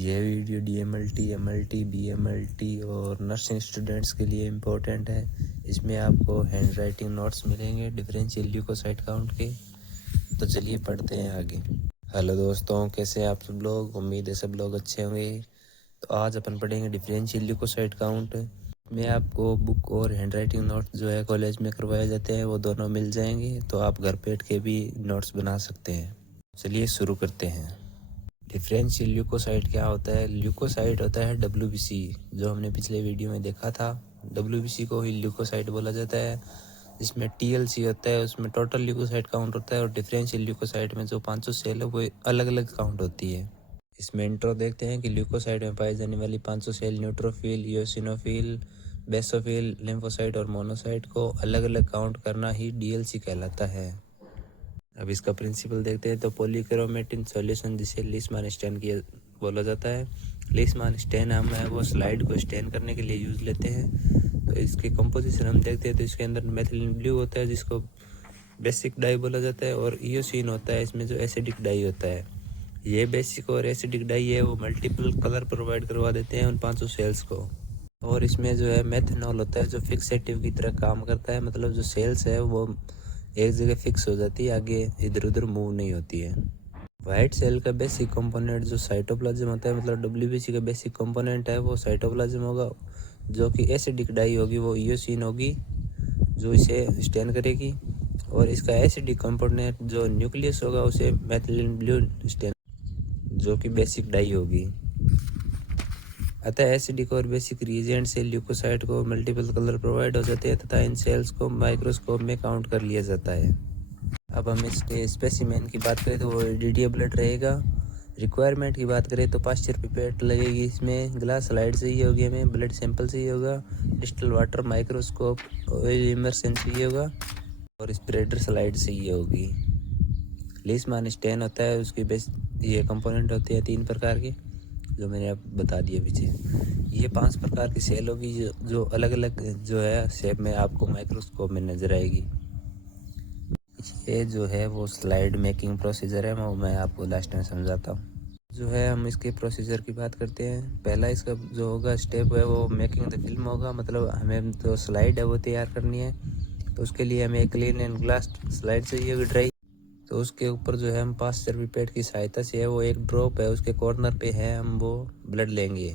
यह video DMLT, MLT, BMLT और nursing students के लिए इम्पोर्टेंट है। इसमें आपको हैंड राइटिंग नोट्स मिलेंगे डिफरेंशियल ल्यूकोसाइट काउंट के। तो चलिए पढ़ते हैं आगे। हेलो दोस्तों, कैसे हैं आप सब लोग? उम्मीद है सब लोग अच्छे होंगे। तो आज अपन पढ़ेंगे डिफरेंशियल ल्यूकोसाइट काउंट में। आपको बुक और हैंड राइटिंग नोट्स जो है कॉलेज में करवाए जाते हैं वो दोनों मिल जाएंगे, तो आप घर बैठ के भी नोट्स बना सकते हैं। चलिए शुरू करते हैं। डिफरेंशियल ल्यूकोसाइट क्या होता है? ल्यूकोसाइट होता है WBC, जो हमने पिछले वीडियो में देखा था। WBC को ही ल्यूकोसाइट बोला जाता है। इसमें TLC होता है, उसमें टोटल ल्यूकोसाइट काउंट होता है, और डिफरेंशियल ल्यूकोसाइट में जो 500 सेल है वो अलग अलग काउंट होती है। इसमें इंट्रो देखते हैं कि ल्यूकोसाइट में पाई जाने वाली 500 सेल न्यूट्रोफिल, इयोसिनोफिल, बेसोफिल, लिम्फोसाइट और मोनोसाइट को अलग अलग काउंट करना ही DLC कहलाता है। अब इसका प्रिंसिपल देखते हैं। तो पॉलीक्रोमेटिन सॉल्यूशन, जिसे लीसमान स्टेन की बोला जाता है। लीसमान स्टेन हम है वो स्लाइड को स्टेन करने के लिए यूज़ लेते हैं। तो इसकी कंपोजिशन हम देखते हैं। तो इसके अंदर मेथिलीन ब्लू होता है, जिसको बेसिक डाई बोला जाता है, और इयोसिन होता है इसमें जो एसिडिक डाई होता है। ये बेसिक और एसिडिक डाई है वो मल्टीपल कलर प्रोवाइड करवा देते हैं उन 500 सेल्स को। और इसमें जो है मेथनॉल होता है जो फिक्सेटिव की तरह काम करता है, मतलब जो सेल्स है वो एक जगह फिक्स हो जाती है, आगे इधर उधर मूव नहीं होती है। वाइट सेल का बेसिक कंपोनेंट जो साइटोप्लाज्म होता है, मतलब WBC का बेसिक कंपोनेंट है वो साइटोप्लाज्म होगा। जो कि एसिडिक डाई होगी वो इयोसिन होगी जो इसे स्टेन करेगी। और इसका एसिडिक कंपोनेंट जो न्यूक्लियस होगा उसे मेथिलीन ब्लू स्टेन, जो कि बेसिक डाई होगी। अतः एसिडिक और बेसिक रिएजेंट से ल्यूकोसाइट को मल्टीपल कलर प्रोवाइड हो जाते हैं तथा इन सेल्स को माइक्रोस्कोप में काउंट कर लिया जाता है। अब हम इसके स्पेसिमेन की बात करें तो वो DDA ब्लड रहेगा। रिक्वायरमेंट की बात करें तो पास्चर पिपेट लगेगी, इसमें ग्लास स्लाइड चाहिए होगी, हमें ब्लड सैंपल चाहिए होगा, distal water microscope, oil immersion चाहिए होगा, और स्प्रेडर स्लाइड चाहिए होगी। लीसमान स्टेन होता है, उसकी बेस ये कंपोनेंट होते हैं 3 प्रकार के, जो मैंने अब बता दिया पीछे। ये 5 प्रकार की सेल होगी जो अलग अलग जो है शेप में आपको माइक्रोस्कोप में नजर आएगी। ये जो है वो स्लाइड मेकिंग प्रोसीजर है, वो मैं आपको लास्ट में समझाता हूँ। जो है हम इसके प्रोसीजर की बात करते हैं। पहला इसका जो होगा स्टेप है वो मेकिंग द फिल्म होगा, मतलब हमें जो स्लाइड है वो तैयार करनी है। तो उसके लिए हमें एक क्लीन एंड ग्लास स्लाइड चाहिए होगी ड्राई। तो उसके ऊपर जो है हम पास्चर पिपेट की सहायता से है वो एक ड्रॉप है उसके कॉर्नर पे है, हम वो ब्लड लेंगे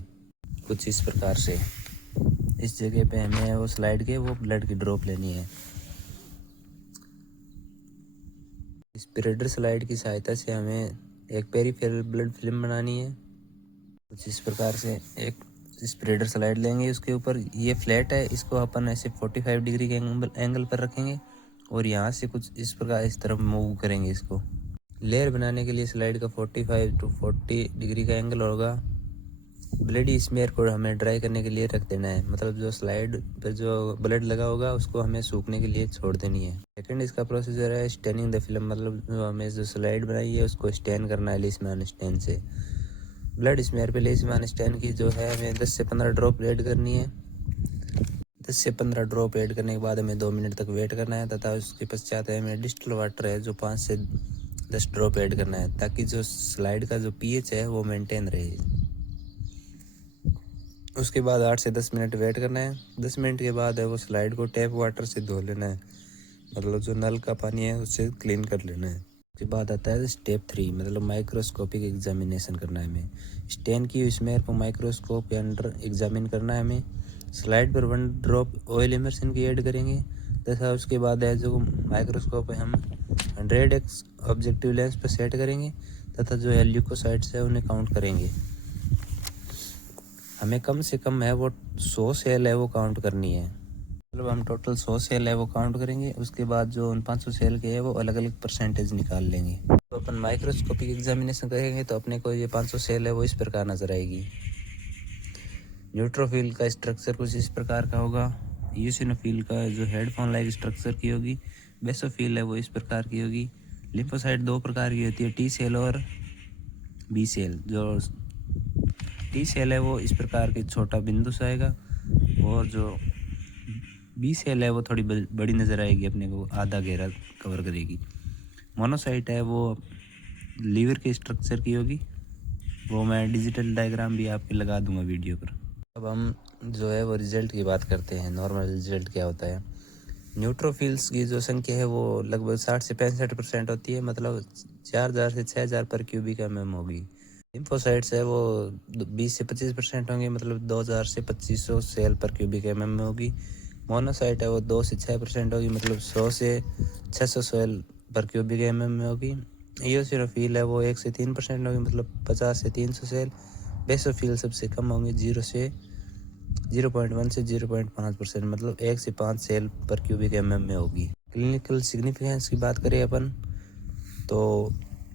कुछ इस प्रकार से। इस जगह पे हमें वो स्लाइड के वो ब्लड की ड्रॉप लेनी है। स्प्रेडर स्लाइड की सहायता से हमें एक पेरिफेरल ब्लड फिल्म बनानी है कुछ इस प्रकार से। एक स्प्रेडर स्लाइड लेंगे, उसके ऊपर ये फ्लैट है, इसको अपन ऐसे 45 डिग्री के एंगल पर रखेंगे और यहाँ से कुछ इस प्रकार इस तरफ मूव करेंगे इसको। लेयर बनाने के लिए स्लाइड का 45 to 40 डिग्री का एंगल होगा। ब्लडी स्मेयर को हमें ड्राई करने के लिए रख देना है, मतलब जो स्लाइड पर जो ब्लड लगा होगा उसको हमें सूखने के लिए छोड़ देनी है। सेकंड इसका प्रोसीजर है स्टेनिंग द फिल्म, मतलब जो हमें जो स्लाइड बनाई है उसको स्टेन करना है लीसमान स्टेन से। ब्लड स्मेयर पे लीसमान स्टेन की जो है हमें 10 से 15 ड्रॉप ऐड करनी है। 10 से 15 ड्रॉप ऐड करने के बाद हमें 2 मिनट तक वेट करना है, तथा उसके पश्चात हमें डिस्टिल वाटर है जो 5 से 10 ड्रॉप ऐड करना है, ताकि जो स्लाइड का जो pH है वो मेंटेन रहे। उसके बाद 8 से 10 मिनट वेट करना है। 10 मिनट के बाद है वो स्लाइड को टैप वाटर से धो लेना है, मतलब जो नल का पानी है उससे क्लीन कर लेना है। उसके बाद आता है स्टेप 3, मतलब माइक्रोस्कोपिक एग्जामिनेशन करना है हमें। स्टेन की स्मेयर को माइक्रोस्कोप के अंडर एग्जामिन करना है हमें। स्लाइड पर 1 ड्रॉप ऑयल इमर्शन की ऐड करेंगे, तथा उसके बाद है जो माइक्रोस्कोप है हम 100x ऑब्जेक्टिव लेंस पर सेट करेंगे, तथा जो है ल्यूकोसाइट्स है उन्हें काउंट करेंगे। हमें कम से कम है वो 100 सेल है वो काउंट करनी है, मतलब हम टोटल 100 सेल है वो काउंट करेंगे। उसके बाद जो उन 500 सेल के है वो अलग अलग परसेंटेज निकाल लेंगे। तो अपन माइक्रोस्कोपिक एग्जामिनेशन करेंगे तो अपने को ये 500 सेल है वो इस प्रकार नजर आएगी। न्यूट्रोफिल का स्ट्रक्चर कुछ इस प्रकार का होगा। यूसिनोफिल का जो हेडफोन लाइक स्ट्रक्चर की होगी। बेसोफिल है वो इस प्रकार की होगी। लिम्फोसाइट 2 प्रकार की होती है, T सेल और B सेल। जो T सेल है वो इस प्रकार की छोटा बिंदु सा आएगा, और जो B सेल है वो थोड़ी बड़ी नज़र आएगी, अपने को आधा घेरा कवर करेगी। मोनोसाइट है वो लीवर के स्ट्रक्चर की होगी। वो मैं डिजिटल डायग्राम भी आपके लगा दूंगा वीडियो पर। अब हम जो है वो रिज़ल्ट की बात करते हैं। नॉर्मल रिज़ल्ट क्या होता है। न्यूट्रोफिल्स की जो संख्या है वो लगभग 60 से 65% होती है, मतलब 4000 से 6000 पर क्यूबिक mm होगी। लिम्फोसाइट्स है वो 20 से 25% होंगे, मतलब 2000 से 2500 सेल पर क्यूबिक mm में होगी। मोनोसाइट है वो 2 से 6% होगी, मतलब 100 से 600 सेल पर क्यूबिक mm में होगी। इयोसिनोफिल है वो 1 से 3% होगी, मतलब 50 से 300 सेल। बेसोफिल सबसे कम होंगे 0.1 से 0.5%, मतलब 1 से 5 सेल पर क्यूबिक mm में होगी। क्लिनिकल सिग्निफिकेंस की बात करें अपन तो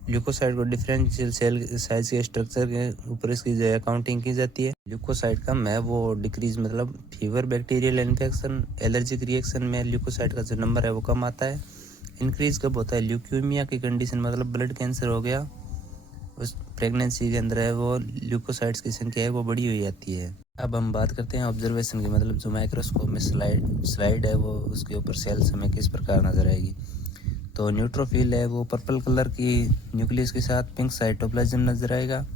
ल्यूकोसाइट को डिफरेंशियल सेल साइज के स्ट्रक्चर के ऊपर इसकी जो है काउंटिंग की जाती है। ल्यूकोसाइट कम है वो डिक्रीज, मतलब fever, bacterial infection, allergic reaction में ल्यूकोसाइट का जो नंबर है वो कम आता है। इंक्रीज कब होता है, ल्यूकीमिया की कंडीशन, मतलब ब्लड कैंसर हो गया, उस प्रेगनेंसी के अंदर है वो ल्यूकोसाइट्स की संख्या है वो बड़ी हुई जाती है। अब हम बात करते हैं ऑब्जर्वेशन की, मतलब जो माइक्रोस्कोप में स्लाइड है वो उसके ऊपर सेल्स हमें किस प्रकार नजर आएगी। तो न्यूट्रोफिल है वो पर्पल कलर की न्यूक्लियस के साथ पिंक साइटोप्लाज्म नजर आएगा।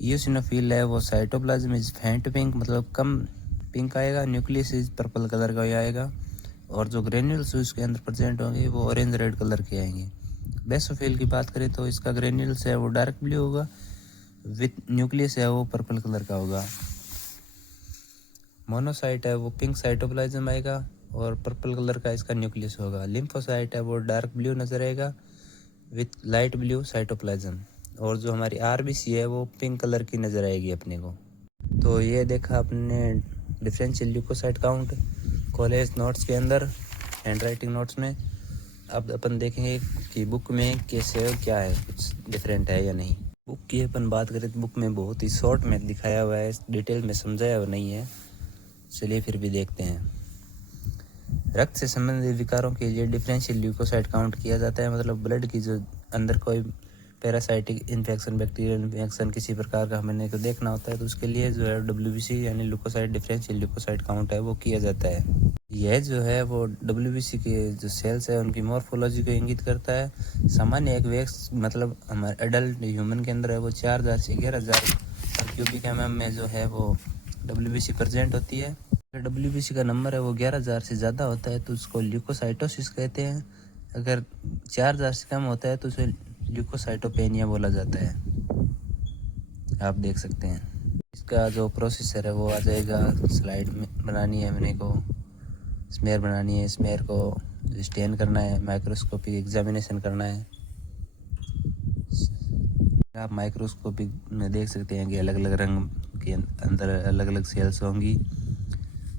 इयोसिनोफिल है वो साइटोप्लाज्म इज फेंट पिंक, मतलब कम पिंक आएगा, न्यूक्लियस इज पर्पल कलर का ही आएगा, और जो ग्रेन्यूल्स उसके अंदर प्रेजेंट होंगे वो ऑरेंज रेड कलर के आएंगे। बेसोफिल की बात करें तो इसका ग्रेन्यूल्स है वो डार्क ब्लू होगा, विथ न्यूक्लियस है वो पर्पल कलर का होगा। मोनोसाइट है वो पिंक साइटोप्लाज्म आएगा और पर्पल कलर का इसका न्यूक्लियस होगा। लिम्फोसाइट है वो डार्क ब्लू नजर आएगा विथ लाइट ब्लू साइटोप्लाज्म, और जो हमारी आरबीसी है वो पिंक कलर की नजर आएगी अपने को। तो ये देखा अपने differential leukocyte count college notes के अंदर, हैंड राइटिंग नोट्स में। अब अपन देखेंगे कि बुक में कैसे क्या है, कुछ डिफरेंट है या नहीं। बुक की अपन बात करें तो बुक में बहुत ही शॉर्ट में दिखाया हुआ है, डिटेल में समझाया हुआ नहीं है। चलिए फिर भी देखते हैं। रक्त से संबंधित विकारों के लिए डिफरेंशियल ल्यूकोसाइट काउंट किया जाता है, मतलब ब्लड की जो अंदर कोई पैरासाइटिक इन्फेक्शन, बैक्टीरियल इन्फेक्शन किसी प्रकार का हमें को देखना होता है तो उसके लिए जो है डब्ल्यूबीसी यानी ल्यूकोसाइट डिफरेंशियल ल्यूकोसाइट काउंट है वो किया जाता है। यह जो है वो डब्ल्यूबीसी के जो सेल्स है उनकी मॉर्फोलॉजी को इंगित करता है। सामान्य एक व्यक्ति, मतलब हमारे एडल्ट ह्यूमन के अंदर है वो 4000 से 11000 क्यूबिक mm में जो है वो डब्ल्यूबीसी प्रेजेंट होती है। अगर डब्ल्यूबीसी का नंबर है वो 11000 से ज़्यादा होता है तो उसको ल्यूकोसाइटोसिस कहते हैं। अगर 4000 से कम होता है तो उसे ल्यूकोसाइटोपेनिया बोला जाता है। आप देख सकते हैं इसका जो प्रोसेसर है वो आ जाएगा। स्लाइड में बनानी है मैंने को, स्मेयर बनानी है, स्मेयर को स्टेन करना है, माइक्रोस्कोपिक एग्जामिनेशन करना है। आप माइक्रोस्कोपिक में देख सकते हैं कि अलग अलग रंग के अंदर अलग अलग सेल्स होंगी।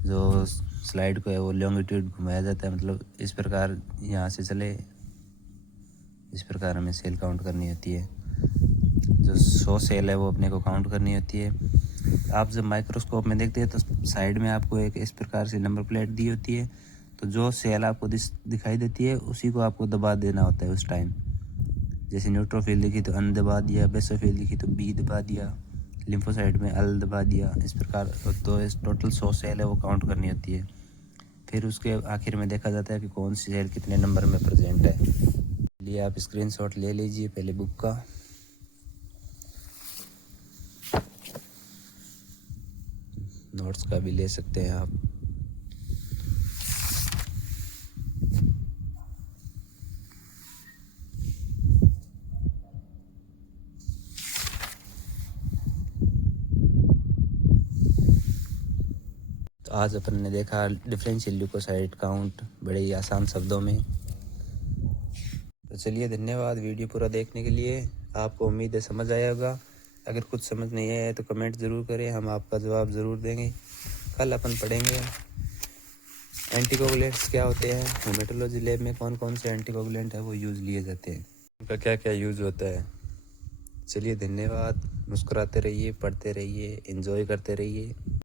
जो स्लाइड को है वो लॉन्गिट्यूड घुमाया जाता है, मतलब इस प्रकार यहाँ से चले, इस प्रकार हमें सेल काउंट करनी होती है। जो 100 सेल है वो अपने को काउंट करनी होती है। आप जब माइक्रोस्कोप में देखते हैं तो साइड में आपको एक इस प्रकार से नंबर प्लेट दी होती है, तो जो सेल आपको दिखाई देती है उसी को आपको दबा देना होता है उस टाइम। जैसे न्यूट्रोफिल लिखी तो N दबा दिया, बेसोफिल लिखी तो B दबा दिया, लिम्फोसाइट में L दबा दिया, इस प्रकार। तो इस टोटल 100 सेल है वो काउंट करनी होती है। फिर उसके आखिर में देखा जाता है कि कौन सी सेल कितने नंबर में प्रेजेंट है। लिए आप स्क्रीनशॉट ले लीजिए पहले बुक का। नोट्स का भी ले सकते हैं आप। तो आज अपन ने देखा डिफरेंशियल ल्यूकोसाइट काउंट बड़े ही आसान शब्दों में। तो चलिए, धन्यवाद वीडियो पूरा देखने के लिए। आपको उम्मीद है समझ आया होगा। अगर कुछ समझ नहीं आया है तो कमेंट ज़रूर करें, हम आपका जवाब ज़रूर देंगे। कल अपन पढ़ेंगे एंटीकोगुलेंट्स क्या होते हैं, हेमेटोलॉजी लैब में कौन कौन से एंटीकोगुलेंट है वो यूज़ लिए जाते हैं, उनका क्या क्या यूज़ होता है। चलिए, धन्यवाद। मुस्कुराते रहिए, पढ़ते रहिए, एंजॉय करते रहिए।